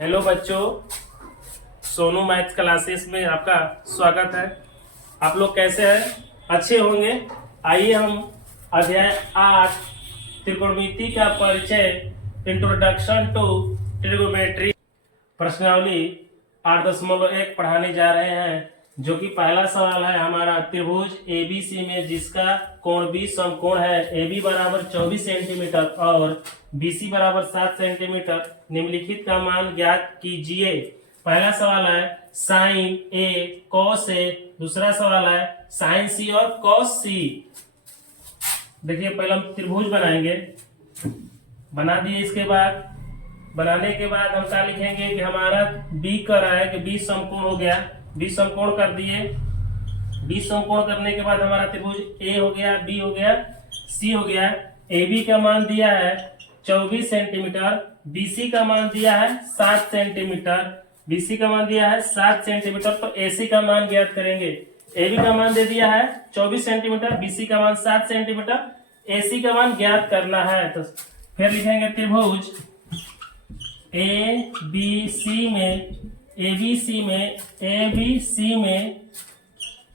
Hello बच्चों, Sonu maths classes में आपका स्वागत है। आप लोग कैसे हैं? अच्छे होंगे। आइए हम अध्याय 8 त्रिकोणमिति का परिचय, इंट्रोडक्शन टू ट्रिगोनोमेट्री, प्रश्नावली 8.1 पढ़ाने जा रहे हैं। जो कि पहला सवाल है हमारा, त्रिभुज एबीसी में जिसका कोण बी समकोण है, AB बराबर 24 सेंटीमीटर और BC बराबर 7 सेंटीमीटर, निम्नलिखित का मान ज्ञात कीजिए। पहला सवाल है साइन ए कॉस ए, दूसरा सवाल है साइन सी और कॉस सी। देखिए पहले हम त्रिभुज बनाएंगे, बना दिए। इसके बाद बनाने के बाद हम क्या लिखेंगे कि हमारा बी कर रहा है कि बी समकोण हो गया, बी समकोण कर दिए। बी समकोण करने के बाद हमारा त्रिभुज ए हो गया, बी हो गया, सी हो गया। ए बी का मान दिया है 24 सेंटीमीटर, बीसी का मान दिया है 7 सेंटीमीटर, बीसी का मान दिया है 7 सेंटीमीटर। तो एसी का मान ज्ञात करेंगे। ए बी का मान दे दिया है 24 सेंटीमीटर, बीसी का मान 7 सेंटीमीटर, एसी का मान ज्ञात करना है। तो फिर लिखेंगे त्रिभुज ए बी सी में, ए बी सी में, ए बी सी में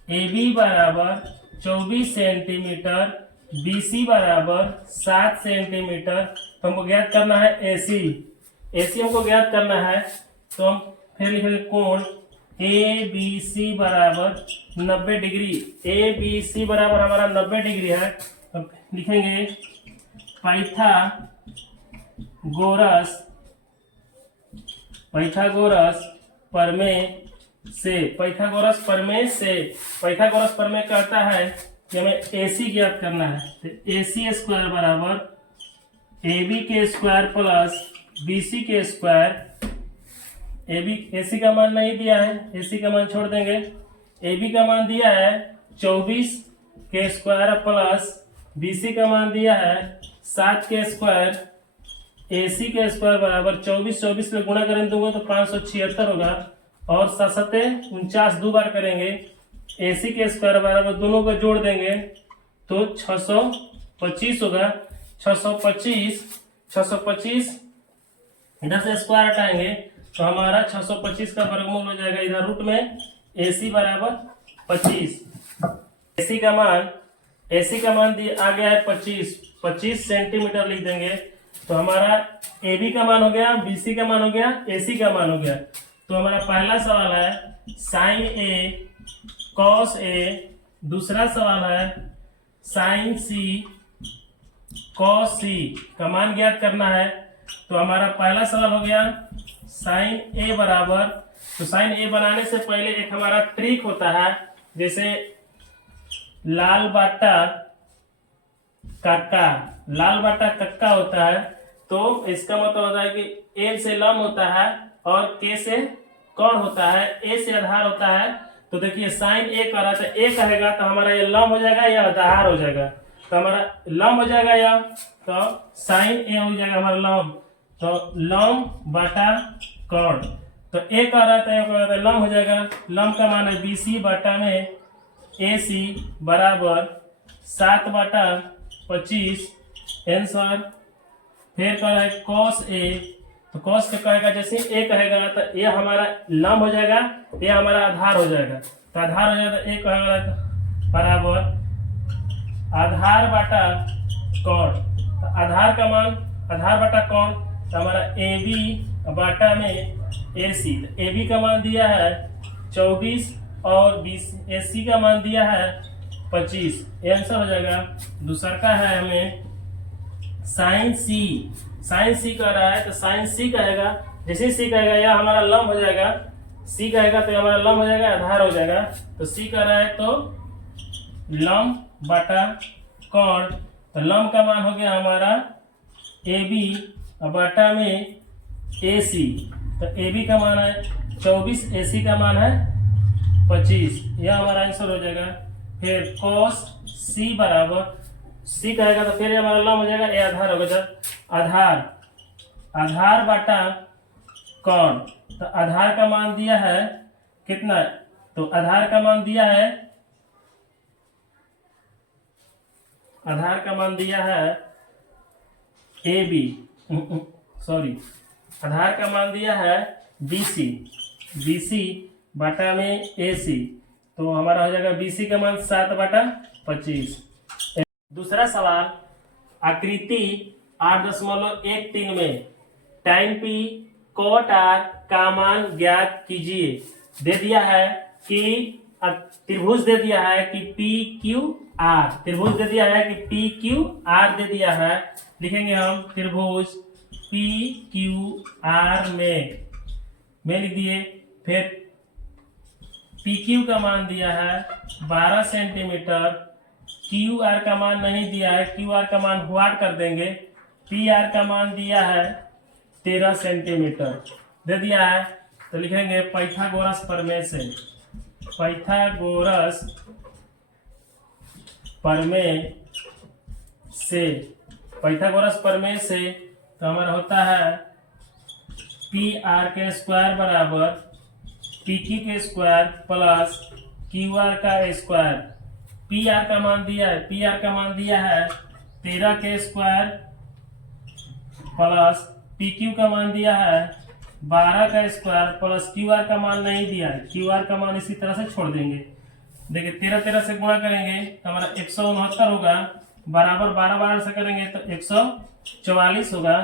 ए बी बराबर 24 सेंटीमीटर, बीसी बराबर 7 सेंटीमीटर। तो हमको ज्ञात करना है एसी, एसी हमको ज्ञात करना है। तो हम फिर लिखेंगे कोण ए बी सी बराबर 90 डिग्री। ए बी सी बराबर हमारा 90 डिग्री है। तो लिखेंगे पाइथागोरस, पाइथागोरस प्रमेय से, पाइथागोरस प्रमेय से, पाइथागोरस प्रमेय कहता है कि हमें एसी ज्ञात करना है। तो एसी स्क्वायर बराबर एबी के स्क्वायर प्लस बीसी के स्क्वायर। एबी एसी का मान नहीं दिया है, एसी का मान छोड़ देंगे। एबी का मान दिया है 24 के स्क्वायर प्लस बीसी का मान दिया है 7 के स्क्वायर। एसी के स्क्वायर बराबर 24 में गुणा करेंगे तो 576 होगा, और 7 49 दो बार करेंगे। एसी के स्क्वायर बराबर दोनों को जोड़ देंगे तो 625 होगा। 625 इधर से स्क्वायर हटाएंगे तो हमारा 625 का वर्गमूल हो जाएगा इधर रूट में। एसी बराबर 25। एसी का मान आ गया है 25 सेंटीमीटर लिख देंगे। तो हमारा AB का मान हो गया, BC का मान हो गया, AC का मान हो गया। तो हमारा पहला सवाल है साइन ए कॉस ए, दूसरा सवाल है साइन सी कॉस सी का मान ज्ञात करना है। तो हमारा पहला सवाल हो गया साइन ए बराबर, तो साइन ए बनाने से पहले एक हमारा ट्रिक होता है, जैसे लाल बाटा काका, लाल बाटा कक्का होता है। तो इसका मतलब होता है कि ए से लम होता है और के से कौन होता है, ए से आधार होता है। तो देखिए साइन ए कर रहा था, ए कहेगा तो हमारा ये लम हो जाएगा या आधार हो जाएगा। तो हमारा लम हो जाएगा, या तो साइन ए हो जाएगा हमारा लम। तो लम बाटा कौन, तो ए कर रहा था लम हो जाएगा। लम का मान है बीसी बाटा में एसी बराबर 7 बाटा 25 आंसर। फिर कह रहा है कॉस ए, तो कॉस के कहेगा जैसे ए कहेगा तो ये हमारा लम हो जाएगा, ये हमारा आधार हो जाएगा। तो आधार हो जाएगा तो ए कहेगा तो बराबर आधार बाटा कौन। तो आधार का मान, आधार बाटा कौन, तो हमारा ए बी बाटा में एसी। ए बी का मान दिया है 24 और एसी का मान दिया है 25, ये आंसर हो जाएगा। दूसरा का है हमें साइन सी, साइन सी कह रहा है तो साइन सी कहेगा, जैसे सी कहेगा यह हमारा लम हो जाएगा, सी कहेगा तो हमारा लम हो जाएगा, आधार हो जाएगा। तो सी कह रहा है तो लम बाटा कौन, तो लम का मान हो गया हमारा ए बी बाटा में ए सी। तो ए बी का मान है 24, ए सी का मान है 25, यह हमारा आंसर हो जाएगा। फिर कॉस सी बराबर, सी कहेगा तो फिर हमारा लम हो जाएगा, ये आधार होगा। आधार, आधार बाटा कौन, तो आधार का मान दिया है कितना, तो आधार का मान दिया है, आधार का मान दिया है ए बी, सॉरी आधार का मान दिया है BC, BC बटा में AC, तो हमारा हो जाएगा BC का मान 7/25। दूसरा सवाल, आकृति 8.13 में tan P cot R का मान ज्ञात कीजिए। दे दिया है कि त्रिभुज दे दिया है कि PQR, त्रिभुज दे दिया है कि PQR दे दिया है। लिखेंगे हम त्रिभुज PQR में लिख दिए। फिर PQ का मान दिया है 12 सेंटीमीटर, QR का मान नहीं दिया है, QR का मान व्हाट कर देंगे। PR का मान दिया है 13 सेंटीमीटर दे दिया है, तो लिखेंगे पाइथागोरस प्रमेय से, पाइथागोरस प्रमेय से, पाइथागोरस प्रमेय से तो हमारा होता है PR के स्क्वायर बराबर PQ के स्क्वायर प्लस QR का स्क्वायर। PR का मान दिया है, PR का मान दिया है 13 के स्क्वायर प्लस PQ का मान दिया है 12 का स्क्वायर प्लस QR का मान नहीं दिया है, QR का मान इसी तरह से छोड़ देंगे। देखिए 13 से गुणा करेंगे तो हमारा 169 होगा, बराबर 12 से करेंगे तो 144 होगा।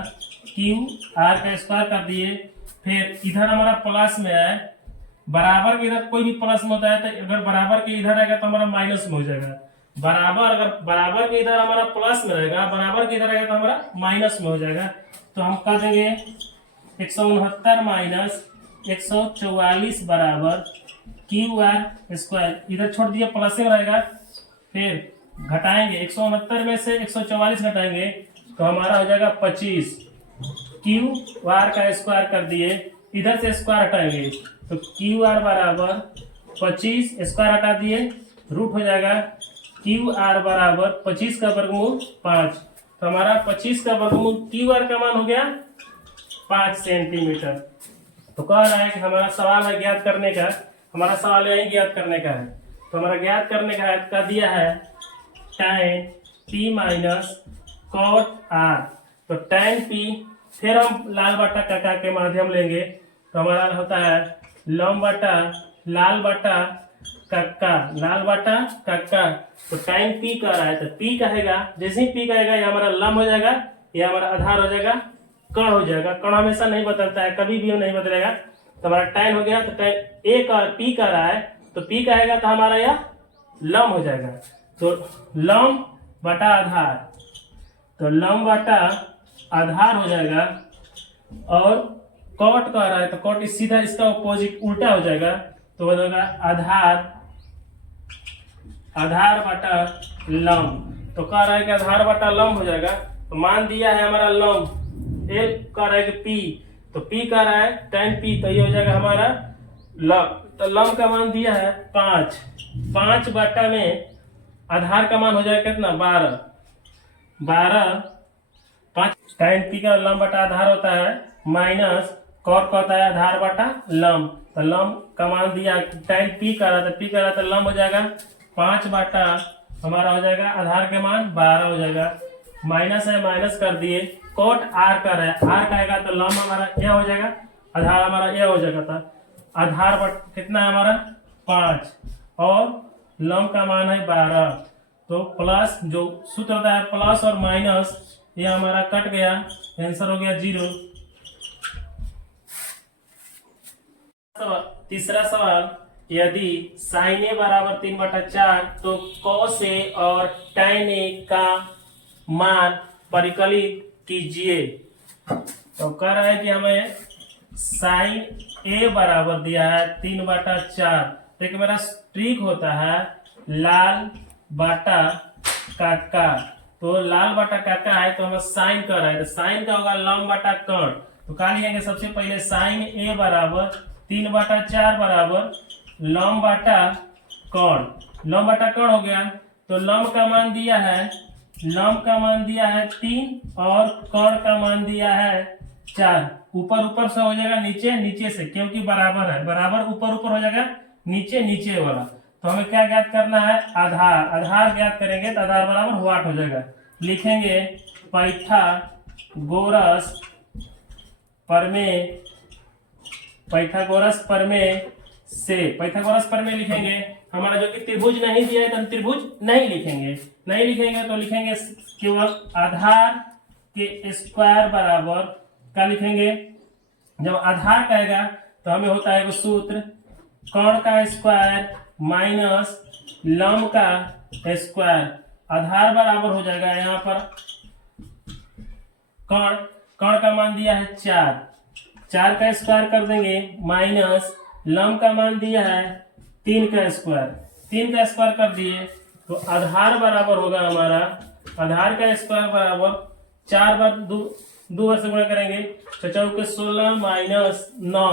QR का स्क्वायर कर दिए। फिर इधर हमारा प्लस में है, बराबर के इधर कोई भी प्लस में होता है तो अगर बराबर के इधर रहेगा तो हमारा माइनस में हो जाएगा। बराबर, अगर बराबर के इधर हमारा प्लस में रहेगा, बराबर के इधर रहेगा तो हमारा माइनस में हो जाएगा। तो हम कर देंगे 169 माइनस 144 बराबर QR स्क्वायर, इधर छोड़ दिया प्लस में रहेगा। फिर घटाएंगे 169 में से 144 घटाएंगे तो हमारा हो जाएगा 25। QR का स्क्वायर कर दिए, इधर से स्क्वायर हटाएंगे तो QR बराबर 25, स्क्वायर हटा दिए रूट हो जाएगा। QR बराबर 25 का वर्गमूल 5, तो हमारा 25 का वर्गमूल QR का मान हो गया 5 सेंटीमीटर। तो कह रहा है कि हमारा सवाल है ज्ञात करने का, हमारा सवाल यही ज्ञात करने का है। तो हमारा ज्ञात करने का का दिया है tan P minus cot R, तो tan P फिर हम लाल बटा काका के माध्यम लेंगे तो हमारा होता है लंब बटा लाल बटा कक्का, लाल बटा कक्का। तो टाइम P कर रहा है तो P कहेगा, जैसे ही P कहेगा ये हमारा लंब हो जाएगा, ये हमारा आधार हो जाएगा, कण हो जाएगा। कण हमेशा नहीं बदलता है, कभी भी नहीं बदलेगा। तो हमारा टाइम हो गया, तो टाइम A का P कर रहा है तो P कहेगा तो हमारा यह लंब हो जाएगा। तो लंब बटा आधार, तो लंब बटा आधार हो जाएगा। और कॉट कह रहा है तो कॉट सीधा इसका अपोजिट उल्टा हो जाएगा, तो हो जाएगा आधार, आधार बटा लंब। तो कह रहा है कि आधार बटा लंब हो जाएगा। तो मान दिया है हमारा लंब, ए कह रहा है कि P, तो P कह रहा है tan P, तो ये हो जाएगा हमारा लंब। तो लंब का मान दिया है 5, 5 बटा में आधार का मान हो जाएगा कितना 12, 5 tan P का लंब बटा आधार होता है माइनस कॉट का होता है आधार बटा लंब। तो लंब का मान दिया tan P का रहा था, P का रहा था लंब हो जाएगा 5 बटा हमारा हो जाएगा आधार के मान 12 हो जाएगा। माइनस है, माइनस कर दिए। कॉट R का रहा है, R का आएगा तो लंब हमारा क्या हो जाएगा, आधार हमारा यह हो जाएगा था। आधार बट कितना है हमारा 5 और लंब का मान है 12, तो प्लस जो सूत्र होता है प्लस और माइनस, ये हमारा कट गया, आंसर हो गया 0। तीसरा सवाल, यदि sin A बराबर 3/4 तो cos A और tan A का मान परिकलित कीजिए। तो कह रहा है कि हमें sin A बराबर दिया है 3/4। देखिए मेरा ट्रिक होता है लाल बटा काका, तो लाल बटा काका है तो हमें साइन कर रहा है, तो साइन का होगा लंब बटा कर्ण। तो क्या लिखेंगे सबसे पहले sin A बराबर 3/4 बराबर लंब बटा कर्ण, लंब बटा कर्ण हो गया। तो लंब का मान दिया है, लंब का मान दिया है 3 और कर्ण का मान दिया है 4। ऊपर ऊपर से हो जाएगा नीचे नीचे से, क्योंकि बराबर है, बराबर ऊपर ऊपर हो जाएगा नीचे नीचे वाला। तो हमें क्या ज्ञात करना है, आधार, आधार ज्ञात करेंगे तो आधार बराबर व्हाट हो जाएगा। लिखेंगे पाइथागोरस प्रमेय, पाइथागोरस प्रमेय से, पाइथागोरस प्रमेय लिखेंगे। हमारा जो कि त्रिभुज नहीं दिया है तो हम त्रिभुज नहीं लिखेंगे, तो लिखेंगे केवल आधार के स्क्वायर बराबर, क्या लिखेंगे, जब आधार कहेगा तो हमें होता है वो सूत्र कर्ण का स्क्वायर माइनस लंब का स्क्वायर। आधार बराबर हो जाएगा यहाँ पर कर्ण का मान दिया है 4, 4 का स्क्वायर कर देंगे माइनस लंब का मान दिया है 3 का स्क्वायर, 3 का स्क्वायर कर दिए तो आधार बराबर होगा हमारा, आधार का स्क्वायर बराबर 4 बार 2 बार से गुणा करेंगे तो 4 के 16 माइनस 9,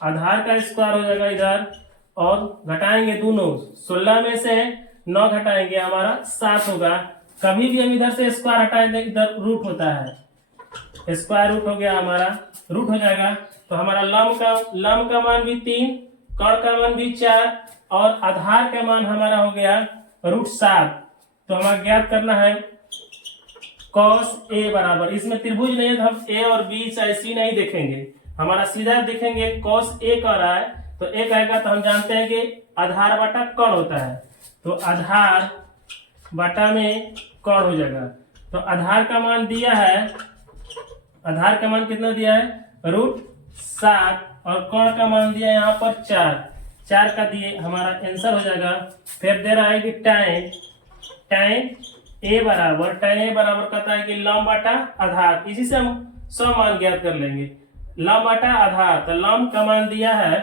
आधार का स्क्वायर हो जाएगा इधर और घटाएंगे दोनों, 16 में से 9 घटाएंगे हमारा 7 होगा। कभी भी हम इधर से स्क्वायर हटाएंगे इधर रूट होता है, स्क्वायर रूट हो गया हमारा, रूट हो जाएगा तो हमारा लंब का मान भी 3, कर्ण का मान भी 4 और आधार का मान हमारा हो गया √7। तो हमारा ज्ञात करना है cos a बराबर, इसमें त्रिभुज नहीं है तो हम a और b ऐसी नहीं देखेंगे, हमारा सीधा देखेंगे cos a कर रहा है तो a कहेगा तो हम जानते हैं कि आधार बटा कर्ण होता है, तो आधार बटा में कर्ण हो जाएगा। तो आधार का मान दिया है, आधार का मान कितना दिया है √7 और कर्ण का मान दिया है यहाँ पर 4 का दिए, हमारा आंसर हो जाएगा। फिर दे रहा है कि tan a बराबर कहता है कि लंब बटा आधार, इसी से हम सब मान ज्ञात कर लेंगे, लंब बटा आधार, तो लंब का मान दिया है,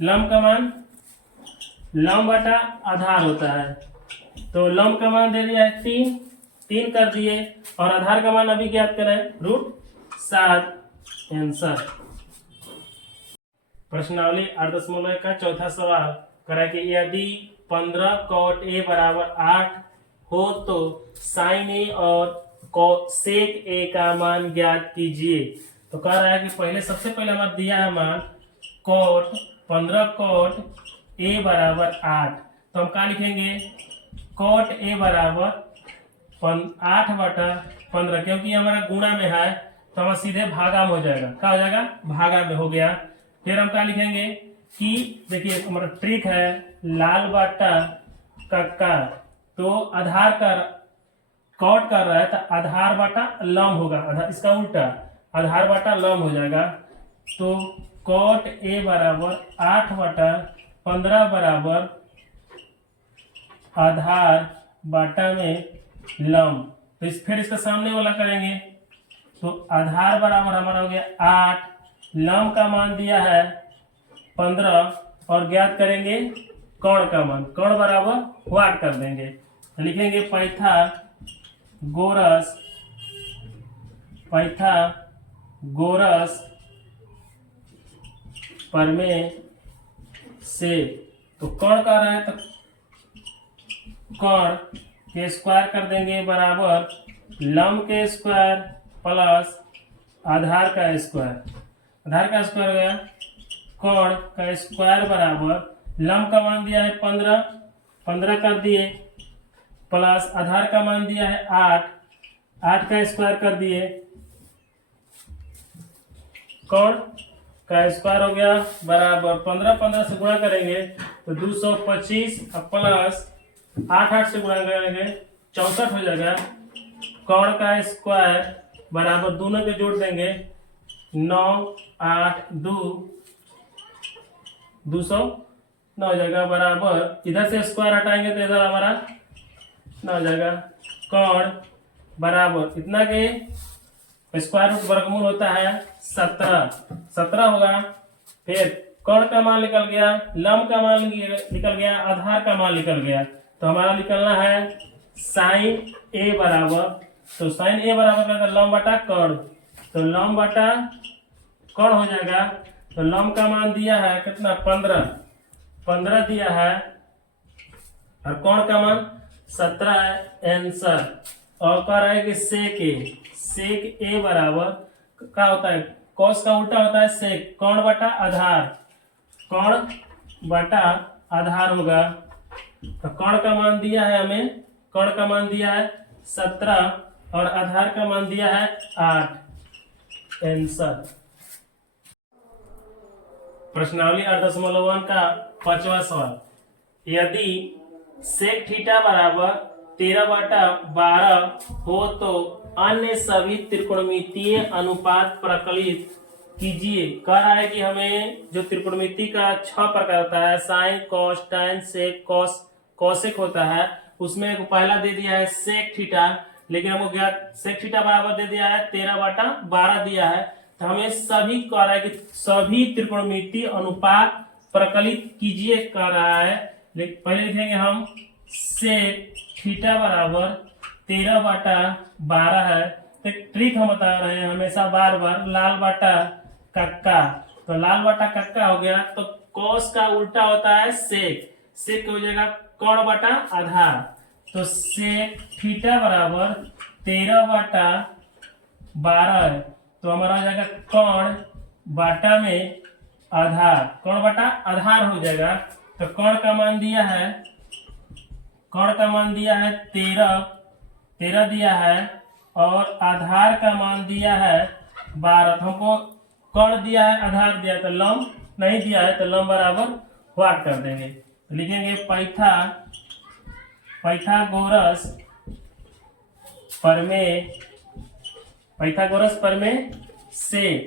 लंब का मान लंब बटा आधार होता है, तो लंब का मान दे दिया है 3 कर दिए और आधार का मान अभी ज्ञात करें √7, आंसर। प्रश्नावली 8.1 का चौथा सवाल करा कि यदि 15 cot a बराबर 8 हो तो sin a और sec a का मान ज्ञात कीजिए। तो कह रहा है कि पहले सबसे पहले हमारा दिया है मान 15 cot a बराबर 8, तो हम क्या लिखेंगे cot a बराबर 8/15, क्योंकि हमारा गुणा में है तो हमारा सीधे भागा में हो जाएगा, क्या हो जाएगा भागा में हो गया। फिर हम क्या लिखेंगे कि देखिए हमारा ट्रिक है लाल बाटा कक्का, तो आधार का कॉट कर रहा है तो आधार बाटा लंब होगा, इसका उल्टा आधार बाटा लंब हो जाएगा। तो cot a बराबर 8/15 बराबर आधार बाटा में लंब, तो फिर इसका सामने वाला करेंगे तो आधार बराबर हमारा हो गया 8, लंब का मान दिया है 15 और ज्ञात करेंगे कर्ण का मान, कर्ण बराबर वाट कर देंगे, तो लिखेंगे पाइथागोरस प्रमेय से, तो कर्ण का रहा है तो कर्ण के स्क्वायर कर देंगे बराबर लंब के स्क्वायर प्लस आधार का स्क्वायर, आधार का स्क्वायर हो गया कर्ण का स्क्वायर बराबर लंब का मान दिया है 15 कर दिए प्लस आधार का मान दिया है 8 का स्क्वायर कर दिए, कर्ण का स्क्वायर हो गया बराबर 15 से गुणा करेंगे तो 225 प्लस 8 से गुणा करेंगे 64 हो जाएगा। कर्ण का स्क्वायर बराबर दोनों के जोड़ देंगे 9 8 2 209 हो जाएगा बराबर, इधर से स्क्वायर हटाएंगे तो इधर हमारा 9 हो जाएगा। कर्ण बराबर इतना के स्क्वायर रूट वर्गमूल होता है 17 होगा। फिर कर्ण का मान निकल गया, लंब का मान निकल गया, आधार का मान निकल गया, तो हमारा निकलना है sin a बराबर, तो sin a बराबर लंब बटा कर्ण, तो लंब बटा कर्ण हो जाएगा। तो लंब का मान दिया है कितना 15 दिया है और कर्ण का मान 17 है, आंसर। और कह रहा है कि सेक ए बराबर क्या होता है, कॉस का उल्टा होता है सेक, कर्ण बटा आधार होगा। तो कर्ण का मान दिया है हमें, कर्ण का मान दिया है 17 और आधार का मान दिया है 8, आंसर। प्रश्नावली 8.1 का 5वां सवाल, यदि सेक थीटा बराबर 13/12 हो तो अन्य सभी त्रिकोणमितीय अनुपात प्रकलित कीजिए। कह रहा है कि हमें जो त्रिकोणमिति का 6 प्रकार होता है, साइन, कॉस, टाइन, सेक, कॉसेक होता है, उसमें एक पहला दे दिया है सेक थीटा, लेकिन हमको ज्ञात सेक थीटा बराबर दे दिया है 13/12 दिया है। तो हमें सभी कह रहा है कि सभी त्रिकोणमितीय अनुपात प्रकलित कीजिए कह रहा है। पहले लिखेंगे हम सेक थीटा बराबर 13/12 है। तो एक ट्रिक हम बता रहे हैं हमेशा बार बार, लाल बाटा कक्का। तो लाल बाटा कक्का हो गया, तो कॉस का उल्टा होता है सेक, सेक हो जाएगा कर्ण बटा आधार। तो सेक थीटा बराबर 13/12 है, तो हमारा हो जाएगा कर्ण बाटा में आधार, कर्ण बटा आधार हो जाएगा। तो कर्ण का मान दिया है, कर्ण का मान दिया है 13 दिया है, और आधार का मान दिया है 12। हमको कर्ण दिया है, आधार दिया है, तो लंब नहीं दिया है, तो लंब बराबर वाट कर देंगे। तो लिखेंगे पाइथागोरस प्रमेय से।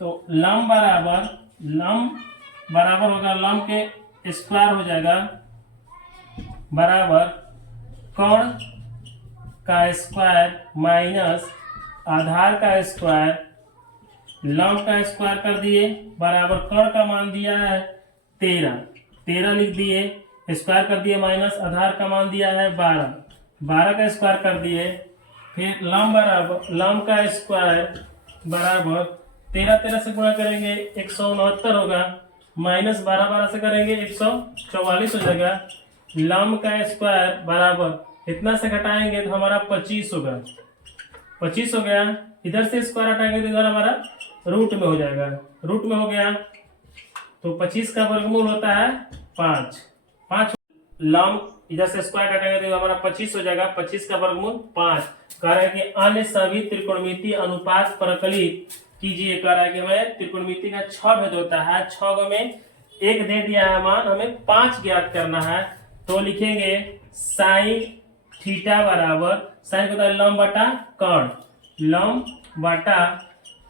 तो लंब बराबर होगा, लंब के स्क्वायर हो जाएगा बराबर कर्ण का स्क्वायर माइनस आधार का स्क्वायर, लंब का स्क्वायर कर दिए बराबर कर्ण का मान दिया है 13 लिख दिए, स्क्वायर कर दिए, माइनस आधार का मान दिया है 12 का स्क्वायर कर दिए, फिर लंब का स्क्वायर बराबर 13 से गुणा करेंगे 169 होगा, माइनस 12 से करेंगे 144 हो जाएगा। लंब का स्क्वायर बराबर इतना से घटाएंगे तो हमारा 25 होगा, 25 हो गया। इधर से स्क्वायर हटाएंगे तो इधर हमारा रूट में हो जाएगा, रूट में हो गया। तो 25 का वर्गमूल होता है 5। लंब इधर से स्क्वायर हटाएंगे तो हमारा 25 हो जाएगा, 25 का वर्गमूल 5। कह रहा है कि अन्य सभी त्रिकोणमितीय अनुपात प्रकलित कीजिए। कह रहा है कि हमें त्रिकोणमिति का 6 भेद होता है, 6 में एक दे दिया है मान, हमें 5 ज्ञात करना है। तो लिखेंगे साइन थीटा बराबर, साइन होता है लंब बटा कर्ण, लंब बटा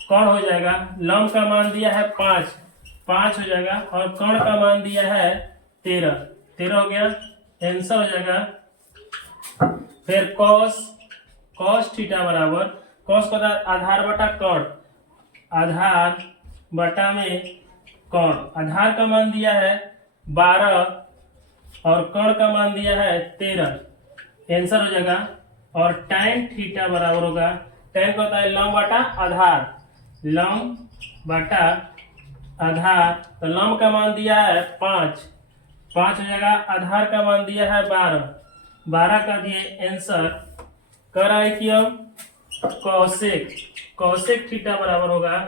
कर्ण हो जाएगा। लंब का मान दिया है 5 हो जाएगा, और कर्ण का मान दिया है 13 हो गया, आंसर हो जाएगा। फिर कॉस थीटा बराबर, कॉस का आधार बटा कर्ण, आधार बटा में कर्ण, आधार का मान दिया है 12 और कर्ण का मान दिया है 13, आंसर हो जाएगा। और tan थीटा बराबर होगा, tan का होता है लंब बटा आधार, लंब बटा आधार, तो लंब का मान दिया है 5 हो जाएगा, आधार का मान दिया है 12 का दिए, आंसर। कह रहा है कि अब कौशिक थीटा बराबर होगा,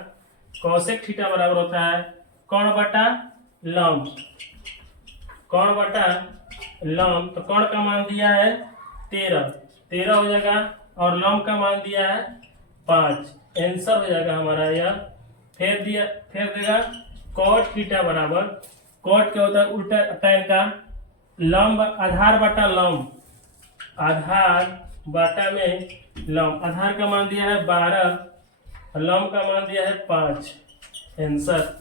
कौशिक थीटा बराबर होता है कर्ण बटा लंब, कर्ण बटा लंब। तो कर्ण का मान दिया है 13 हो जाएगा, और लंब का मान दिया है 5, आंसर हो जाएगा हमारा यह। फिर देगा कॉट थीटा बराबर, कॉट क्या होता है उल्टा tan का, लंब आधार बटा लंब, आधार बटा में लंब, आधार का मान दिया है 12, लंब का मान दिया है 5, आंसर।